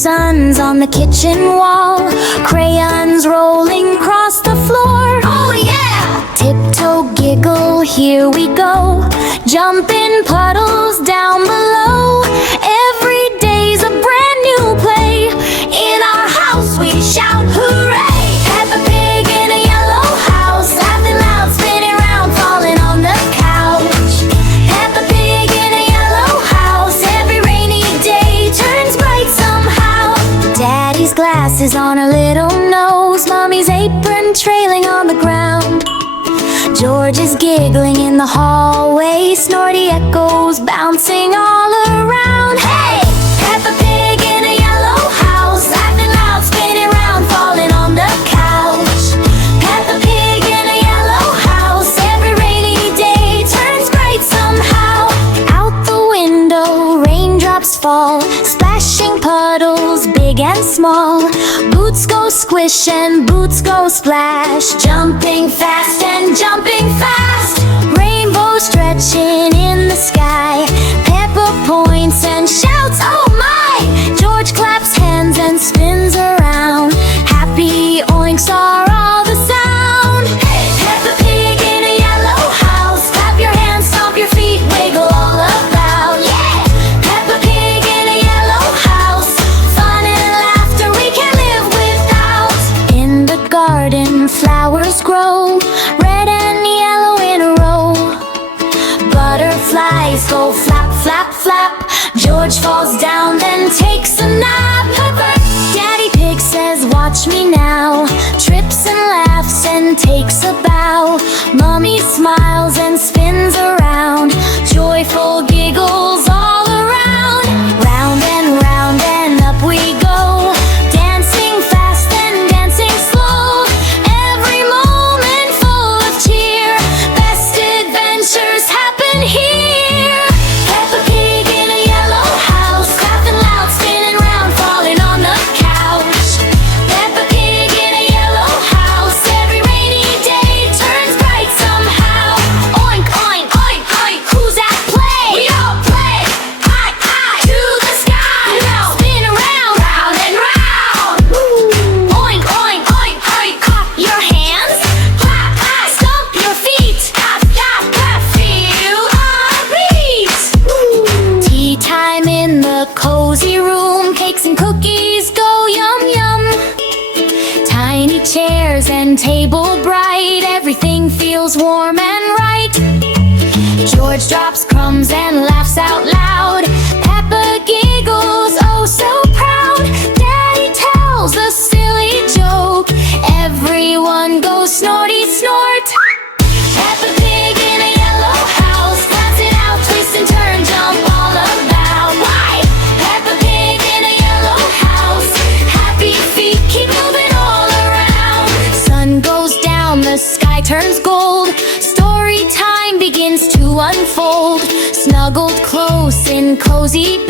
suns on the kitchen wall, crayons rolling across the floor. Oh yeah! Tiptoe, giggle, here we go, jumping puddles down below. Every day's a brand new play. In our house we shout hooray! Peppa Pig in a yellow house, laughing loud, spinning round, falling on the couch. Peppa Pig in a yellow house, every rainy day turns bright somehow. Daddy's glasses on her little nose, Mommy's apron trailing on the ground. George is giggling in the hallway, Snorty echoes bouncing all around. Hey! Peppa Pig in a yellow house, laughing loud, spinning round, falling on the couch. Peppa Pig in a yellow house, every rainy day turns bright somehow. Out the window, raindrops fall, splashing puddles big and small. Boots go squish and boots go splash, jumping fast and jumping fast. Rainbow stretching in the sky, Peppa points and shouts, oh my! George claps hands and spins around, happy oinks are all the sound. Hey! Peppa Pig in a yellow house, clap your hands, stomp your feet, wiggle all about. Yeah! Peppa Pig in a yellow house, fun and laughter we can't live without. In the garden flowers grow, red and yellow in a row. Butterflies go flap, flap, flap. George falls down, then takes a nap. Daddy Pig says, watch me now, trips and laughs and takes a bow. Mommy smiles and spins around, joyful giggles all around. Round and up we go, dancing fast and dancing slow. Every moment full of cheer, best adventures happen here. Peppa Pig in a yellow house, laughing loud, spinning round, falling on the couch. Peppa Pig in a yellow house, every rainy day turns bright somehow. Oink, oink, oink, oink, who's at play? We all play, high, high, to the sky. Now spin around, round and round. Oink, oink, oink, oink, clap your hands, clap, clap, stomp your feet, clap, clap, clap, feel our beat. Tea time in the cozy room, cakes and cookies go yum yum. Tiny chairs and table bright, everything feels warm and right. George drops crumbs and laughs out loud, Peppa giggles oh so proud. Daddy tells a silly joke, everyone goes snorty snort. Peppa Pig in a yellow house, glancing out, twist and turn, jump all about. Why? Peppa Pig in a yellow house, happy feet keep moving all around. Sun goes down, the sky turns gold, story time begins to unfold. Snuggled close in cozy